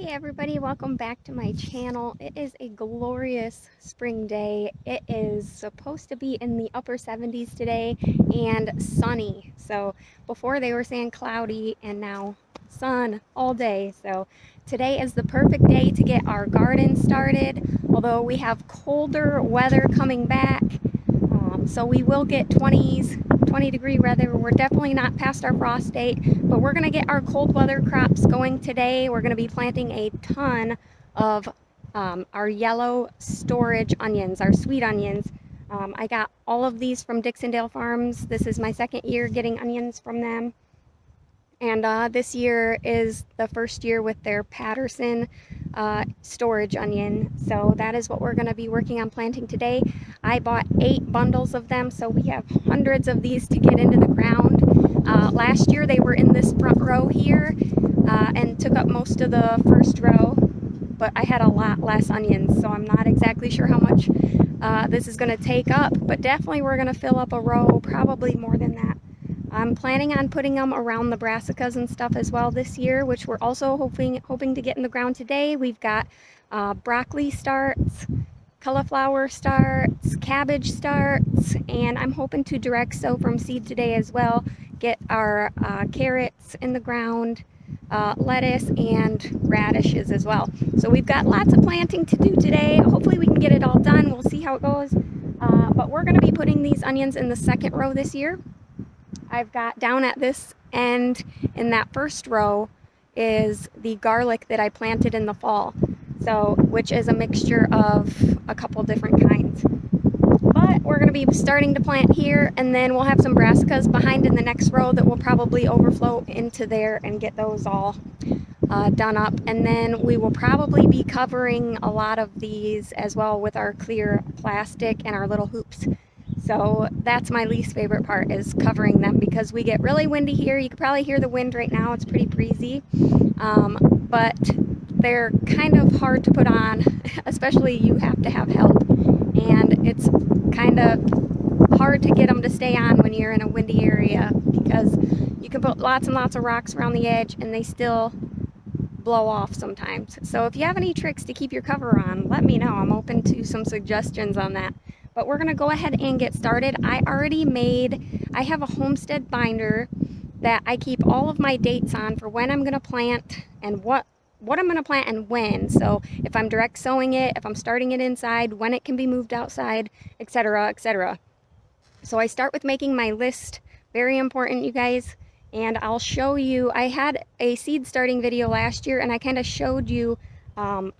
Hey everybody, welcome back to my channel. It is a glorious spring day. It is supposed to be in the upper 70s today and sunny. So before they were saying cloudy and now sun all day. So today is the perfect day to get our garden started. Although we have colder weather coming back, so we will get 20-degree weather. We're definitely not past our frost date, but we're going to get our cold weather crops going today. We're going to be planting a ton of our yellow storage onions, our sweet onions. I got all of these from Dixondale Farms. This is my second year getting onions from them. And this year is the first year with their Patterson storage onion. So that is what we're going to be working on planting today. I bought 8 bundles of them, so we have hundreds of these to get into the ground. Last year they were in this front row here and took up most of the first row, but I had a lot less onions, so I'm not exactly sure how much this is going to take up, but definitely we're going to fill up a row, probably more than that. I'm planning on putting them around the brassicas and stuff as well this year, which we're also hoping to get in the ground today. We've got broccoli starts, cauliflower starts, cabbage starts, and I'm hoping to direct sow from seed today as well. Get our carrots in the ground, lettuce, and radishes as well. So we've got lots of planting to do today. Hopefully we can get it all done. We'll see how it goes. But we're going to be putting these onions in the second row this year. I've got down at this end in that first row is the garlic that I planted in the fall, so which is a mixture of a couple different kinds. But we're going to be starting to plant here, and then we'll have some brassicas behind in the next row that will probably overflow into there and get those all done up. And then we will probably be covering a lot of these as well with our clear plastic and our little hoops. So that's my least favorite part, is covering them, because we get really windy here. You can probably hear the wind right now. It's pretty breezy, but they're kind of hard to put on, especially you have to have help, and it's kind of hard to get them to stay on when you're in a windy area, because you can put lots and lots of rocks around the edge and they still blow off sometimes. So if you have any tricks to keep your cover on, let me know. I'm open to some suggestions on that. But we're going to go ahead and get started. I have a homestead binder that I keep all of my dates on for when I'm going to plant and what I'm going to plant and when. So if I'm direct sowing it, if I'm starting it inside, when it can be moved outside, etc., etc. So I start with making my list. Very important, you guys. And I'll show you, I had a seed starting video last year and I kind of showed you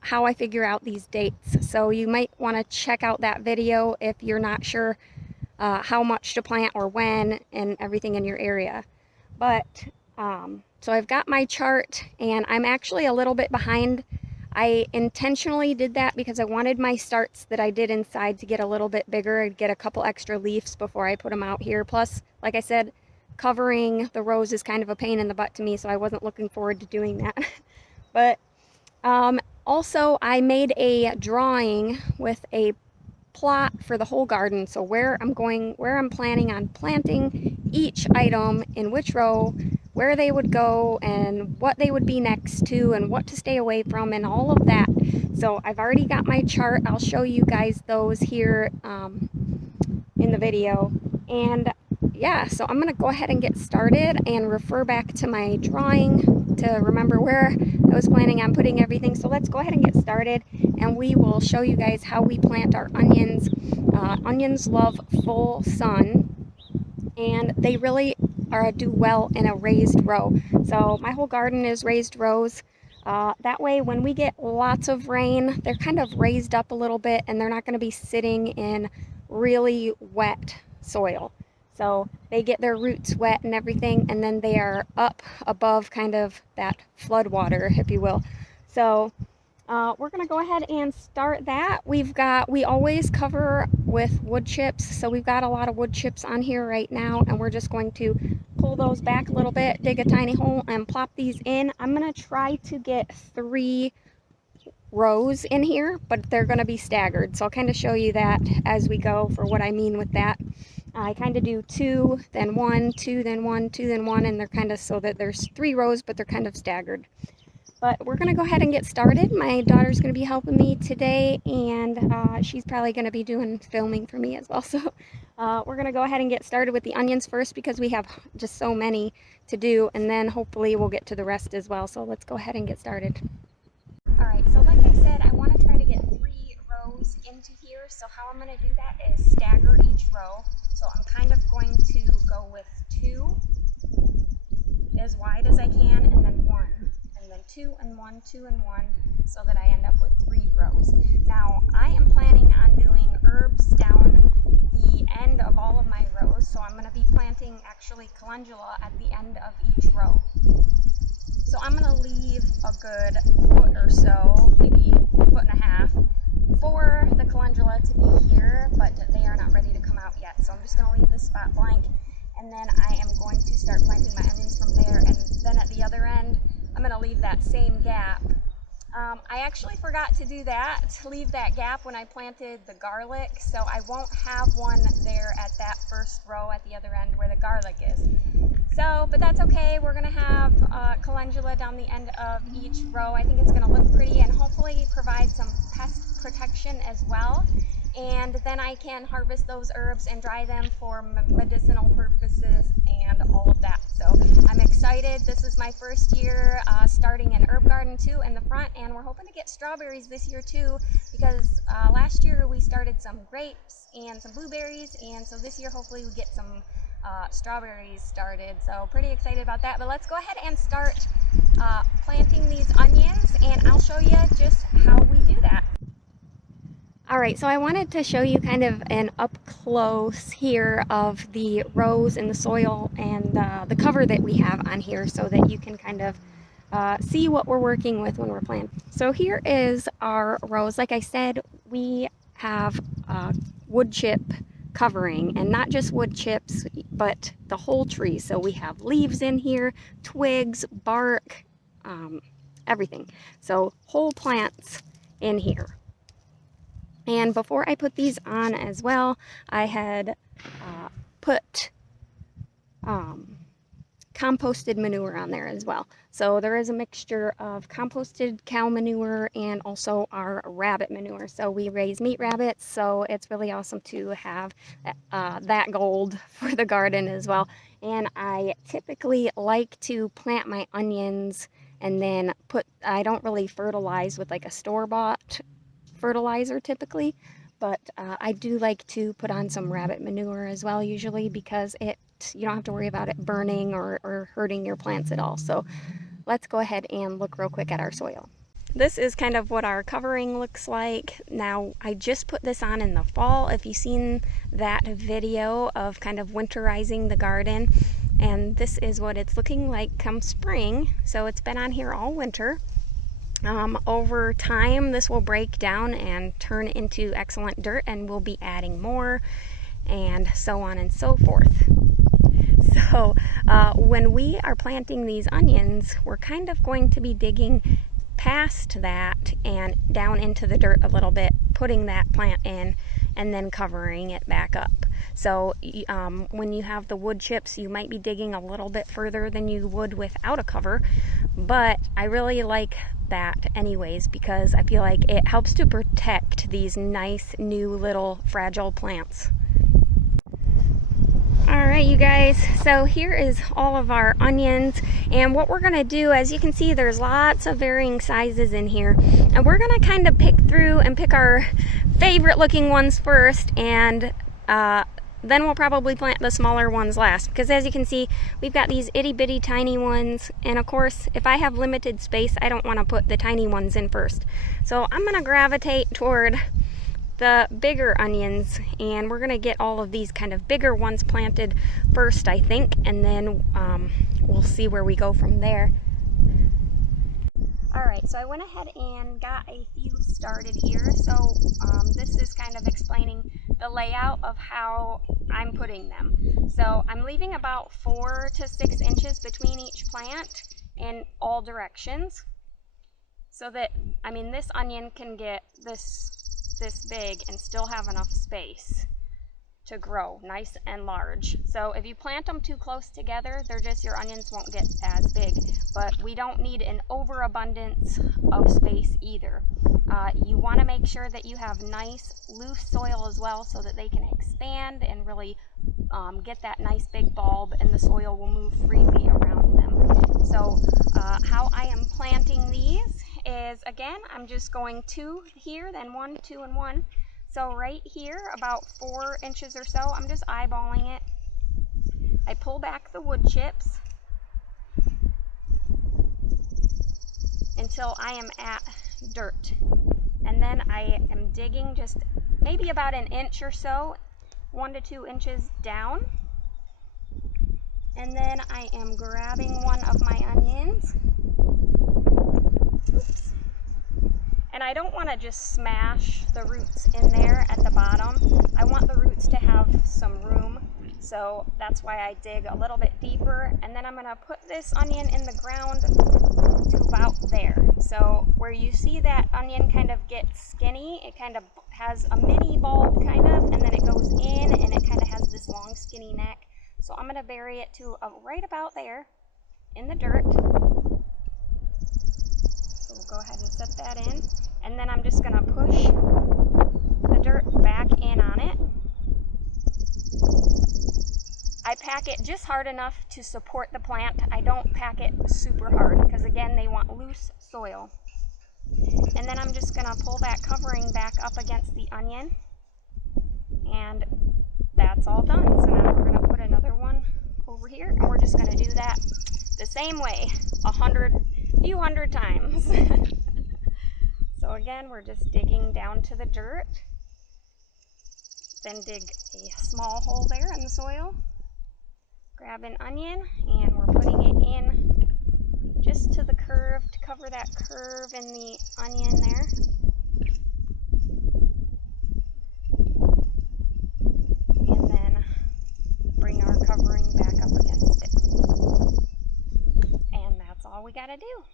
how I figure out these dates. So you might want to check out that video if you're not sure how much to plant or when and everything in your area. But so I've got my chart, and I'm actually a little bit behind. I intentionally did that because I wanted my starts that I did inside to get a little bit bigger and get a couple extra leaves before I put them out here. Plus, like I said, covering the rows is kind of a pain in the butt to me, so I wasn't looking forward to doing that. But also, I made a drawing with a plot for the whole garden, so where I'm planning on planting each item, in which row, where they would go, and what they would be next to, and what to stay away from, and all of that. So I've already got my chart. I'll show you guys those here in the video. And yeah, so I'm going to go ahead and get started and refer back to my drawing to remember where I was planning on putting everything. So let's go ahead and get started, and we will show you guys how we plant our onions. Onions love full sun, and they really do well in a raised row. So my whole garden is raised rows. That way when we get lots of rain, they're kind of raised up a little bit, and they're not going to be sitting in really wet soil. So they get their roots wet and everything, and then they are up above kind of that flood water, if you will. So we're going to go ahead and start that. We always cover with wood chips, so we've got a lot of wood chips on here right now, and we're just going to pull those back a little bit, dig a tiny hole, and plop these in. I'm going to try to get 3 rows in here, but they're going to be staggered, so I'll kind of show you that as we go for what I mean with that. I kind of do 2, then 1, 2, then 1, 2, then 1, and they're kind of so that there's 3 rows, but they're kind of staggered. But we're gonna go ahead and get started. My daughter's gonna be helping me today, and she's probably gonna be doing filming for me as well. So we're gonna go ahead and get started with the onions first because we have just so many to do, and then hopefully we'll get to the rest as well. So let's go ahead and get started. All right, so like I said, I wanna try to get 3 rows into here. So how I'm gonna do that is stagger each row. So I'm kind of going to go with 2 as wide as I can, and then 1. And then 2 and 1, 2 and 1, so that I end up with 3 rows. Now, I am planning on doing herbs down the end of all of my rows, so I'm going to be planting actually calendula at the end of each row. So I'm going to leave a good foot or so, maybe a foot and a half, for the calendula to be here, but they are not ready to come out yet. So I'm just going to leave this spot blank, and then I am going to start planting my onions from there, and then at the other end, I'm going to leave that same gap. I actually forgot to do that, to leave that gap when I planted the garlic, so I won't have one there at that first row at the other end where the garlic is. So, but that's okay. We're going to have calendula down the end of each row. I think it's going to look pretty and hopefully provide some pest protection as well. And then I can harvest those herbs and dry them for medicinal purposes and all of that. So I'm excited. This is my first year starting an herb garden too in the front, and we're hoping to get strawberries this year too, because last year we started some grapes and some blueberries, and so this year hopefully we get some strawberries started. So pretty excited about that. But let's go ahead and start planting these onions, and I'll show you just how we do that. All right, so I wanted to show you kind of an up close here of the rows in the soil and the cover that we have on here, so that you can kind of see what we're working with when we're planting. So here is our rows. Like I said, we have wood chip covering, and not just wood chips, but the whole tree. So we have leaves in here, twigs, bark, everything. So whole plants in here. And before I put these on as well, I had put composted manure on there as well. So there is a mixture of composted cow manure and also our rabbit manure. So we raise meat rabbits, so it's really awesome to have that gold for the garden as well. And I typically like to plant my onions and then I don't really fertilize with like a store-bought fertilizer typically, but I do like to put on some rabbit manure as well usually, because you don't have to worry about it burning or hurting your plants at all. So let's go ahead and look real quick at our soil. This is kind of what our covering looks like. Now, I just put this on in the fall. If you've seen that video of kind of winterizing the garden, and this is what it's looking like come spring. So it's been on here all winter. Over time, this will break down and turn into excellent dirt, and we'll be adding more, and so on and so forth. So when we are planting these onions, we're kind of going to be digging past that and down into the dirt a little bit, putting that plant in, and then covering it back up. So when you have the wood chips, you might be digging a little bit further than you would without a cover, but I really like that anyways, because I feel like it helps to protect these nice new little fragile plants. Alright you guys, so here is all of our onions, and what we're going to do, as you can see, there's lots of varying sizes in here, and we're going to kind of pick through and pick our favorite looking ones first, and then we'll probably plant the smaller ones last, because as you can see, we've got these itty bitty tiny ones, and of course, if I have limited space, I don't want to put the tiny ones in first. So I'm going to gravitate toward the bigger onions, and we're going to get all of these kind of bigger ones planted first, I think, and then we'll see where we go from there. Alright, so I went ahead and got a few started here. So this is kind of explaining the layout of how I'm putting them. So I'm leaving about 4 to 6 inches between each plant in all directions, so that, I mean, this onion can get this big and still have enough space to grow nice and large. So if you plant them too close together, your onions won't get as big, but we don't need an overabundance of space either. You want to make sure that you have nice loose soil as well so that they can expand and really get that nice big bulb, and the soil will move freely around them. So how I am planting these is, again, I'm just going 2 here, then 1, 2, and 1. So right here, about 4 inches or so, I'm just eyeballing it. I pull back the wood chips until I am at dirt. And then I am digging just maybe about 1 inch or so, 1 to 2 inches down. And then I am grabbing one of my onions. Oops. And I don't want to just smash the roots in there at the bottom. I want the roots to have some room. So that's why I dig a little bit deeper. And then I'm going to put this onion in the ground to about there. So where you see that onion kind of get skinny, it kind of has a mini bulb kind of, and then it goes in and it kind of has this long skinny neck. So I'm going to bury it to right about there in the dirt. So we'll go ahead and set that in. And then I'm just going to push the dirt back in on it. I pack it just hard enough to support the plant. I don't pack it super hard because, again, they want loose soil. And then I'm just going to pull that covering back up against the onion. And that's all done. So now we're going to put another one over here, and we're just going to do that the same way a few hundred times. So again, we're just digging down to the dirt, then dig a small hole there in the soil, grab an onion, and we're putting it in just to the curve to cover that curve in the onion there. And then bring our covering back up against it. And that's all we gotta do.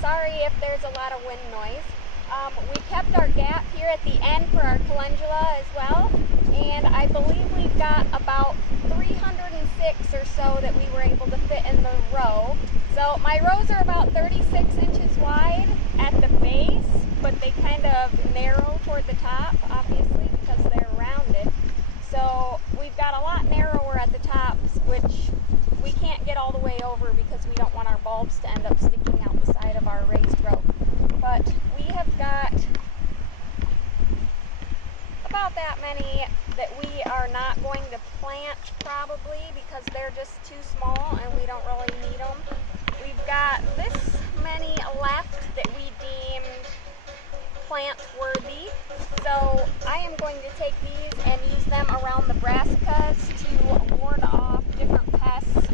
Sorry if there's a lot of wind noise. We kept our gap here at the end for our calendula as well, and I believe we've got about 306 or so that we were able to fit in the row. So my rows are about 36 inches wide at the base, but they kind of narrow toward the top, obviously, because they're rounded. So we've got a lot narrower at the tops, which we can't get all the way over because we don't want our bulbs to end up sticking out the side of our raised row. But we have got about that many that we are not going to plant probably because they're just too small and we don't really need them. We've got this many left that we deemed plant worthy. So I am going to take these and use them around the brassicas to ward off different pests.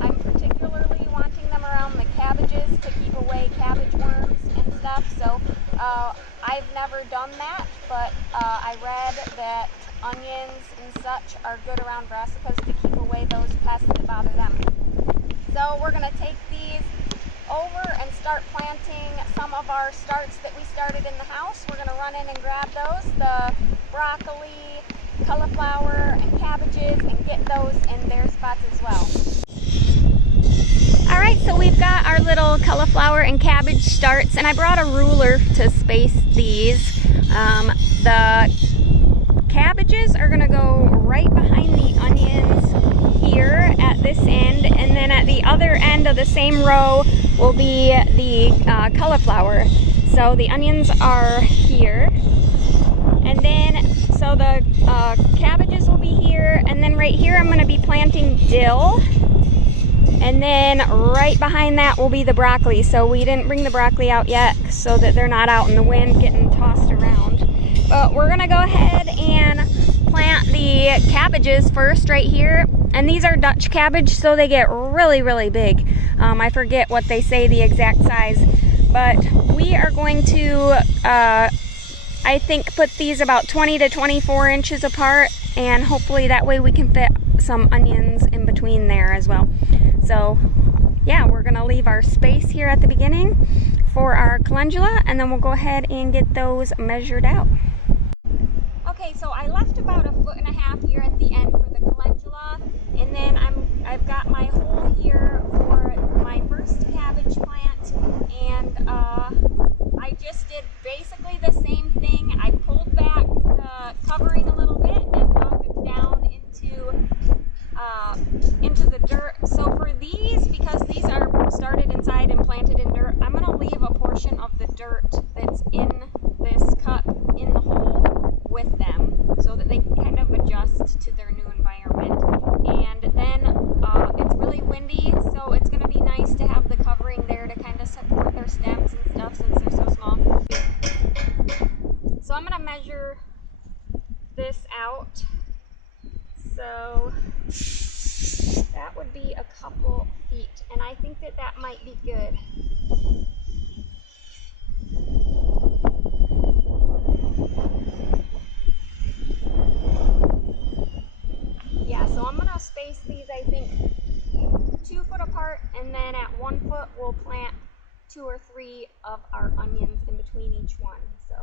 I'm particularly wanting them around the cabbages to keep away cabbage worms and stuff. So I've never done that, but I read that onions and such are good around brassicas to keep away those pests that bother them. So we're going to take these over and start planting some of our starts that we started in the house. We're going to run in and grab those, the broccoli, cauliflower, and cabbages, and get those in their spots as well. Alright, so we've got our little cauliflower and cabbage starts, and I brought a ruler to space these. The cabbages are gonna go right behind the onions here at this end, and then at the other end of the same row will be the cauliflower. So the onions are here, and then so the cabbages will be here, and then right here I'm gonna be planting dill. And then right behind that will be the broccoli. So we didn't bring the broccoli out yet so that they're not out in the wind getting tossed around. But we're gonna go ahead and plant the cabbages first right here. And these are Dutch cabbage, so they get really, really big. I forget what they say the exact size, but we are going to, I think, put these about 20 to 24 inches apart, and hopefully that way we can fit some onions in between there as well. So yeah, we're gonna leave our space here at the beginning for our calendula, and then we'll go ahead and get those measured out. Okay, so I left about 1.5 feet here at the end for the calendula, and then I've got my hole here for my first cabbage plant, and I just did basically the same thing. I pulled back the covering a little bit and dug down into the dirt. So for these, because these are started inside and planted in dirt, I'm going to leave a portion of the dirt that's in this cup in the hole with them so that they can kind of adjust to their new environment. And then it's really windy, so it's going to be nice to have the covering there to kind of support their stems and stuff since they're so small. So I'm going to measure this out. So that would be a couple feet, and I think that that might be good. Yeah, so I'm gonna space these, I think, 2 foot apart, and then at 1 foot we'll plant 2 or 3 of our onions in between each one. So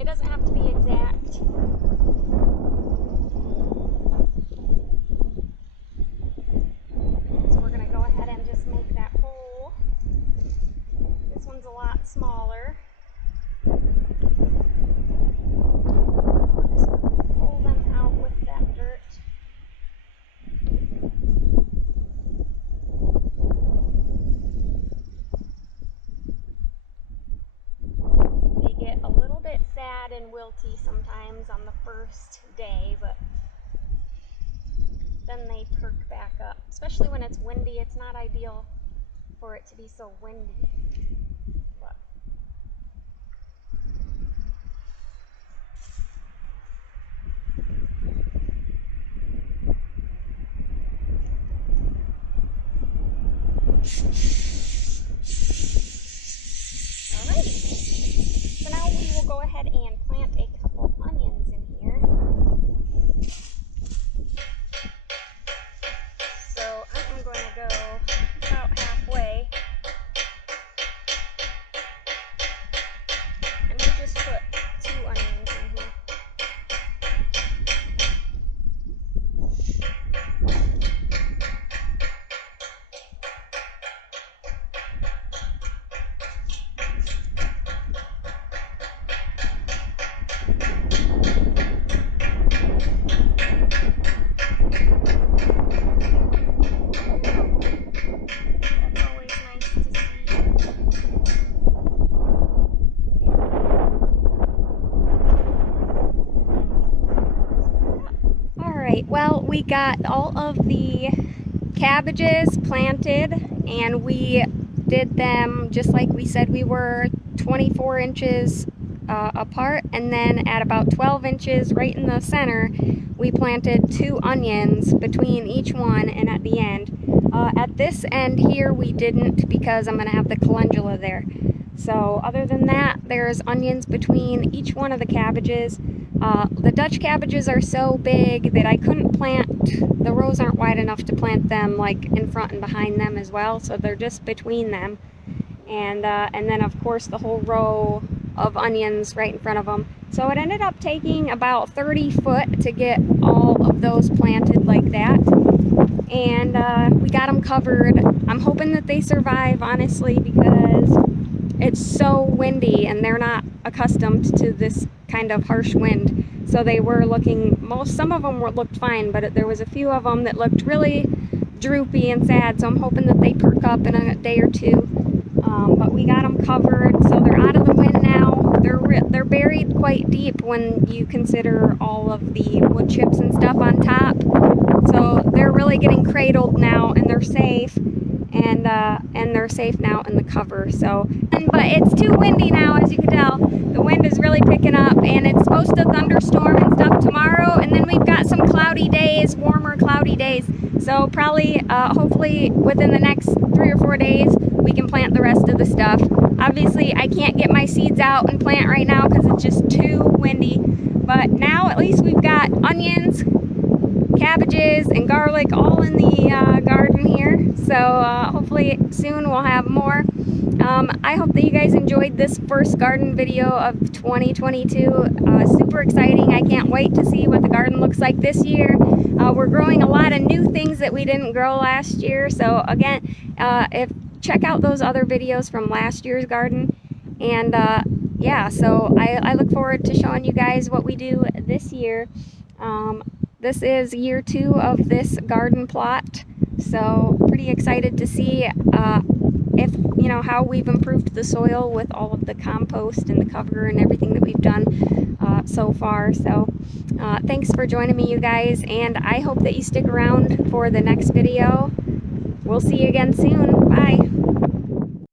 it doesn't have to be exact. So we're going to go ahead and just make that hole. This one's a lot smaller. We'll just pull them out with that dirt. A little bit sad and wilty sometimes on the first day, but then they perk back up. Especially when it's windy, it's not ideal for it to be so windy. But so now we will go ahead and plant a couple onions in here. So I'm going to go about halfway. And we just put 2 onions in here. Well, we got all of the cabbages planted, and we did them just like we said we were, 24 inches apart, and then at about 12 inches right in the center we planted 2 onions between each one, and at the end. At this end here we didn't, because I'm going to have the calendula there. So other than that, there's onions between each one of the cabbages. The Dutch cabbages are so big that I couldn't plant, the rows aren't wide enough to plant them like in front and behind them as well, so they're just between them. And then of course the whole row of onions right in front of them. So it ended up taking about 30 foot to get all of those planted like that. And we got them covered. I'm hoping that they survive, honestly, because it's so windy and they're not accustomed to this kind of harsh wind. So they were looking, some of them looked fine, but there was a few of them that looked really droopy and sad. So I'm hoping that they perk up in a day or two. But we got them covered, so they're out of the wind now. They're buried quite deep when you consider all of the wood chips and stuff on top. So they're really getting cradled now, and they're safe. And they're safe now in the cover. So, but it's too windy now, as you can tell. The wind is really picking up, and it's supposed to thunderstorm and stuff tomorrow. And then we've got some cloudy days, warmer cloudy days. So probably, hopefully, within the next 3 or 4 days, we can plant the rest of the stuff. Obviously, I can't get my seeds out and plant right now because it's just too windy. But now, at least we've got onions, cabbages, and garlic all in the garden here. So hopefully soon we'll have more. I hope that you guys enjoyed this first garden video of 2022. Super exciting. I can't wait to see what the garden looks like this year. We're growing a lot of new things that we didn't grow last year. So again, check out those other videos from last year's garden. And yeah, so I look forward to showing you guys what we do this year. This is year 2 of this garden plot, so pretty excited to see if, you know, how we've improved the soil with all of the compost and the cover and everything that we've done so far. So thanks for joining me, you guys, and I hope that you stick around for the next video. We'll see you again soon. Bye.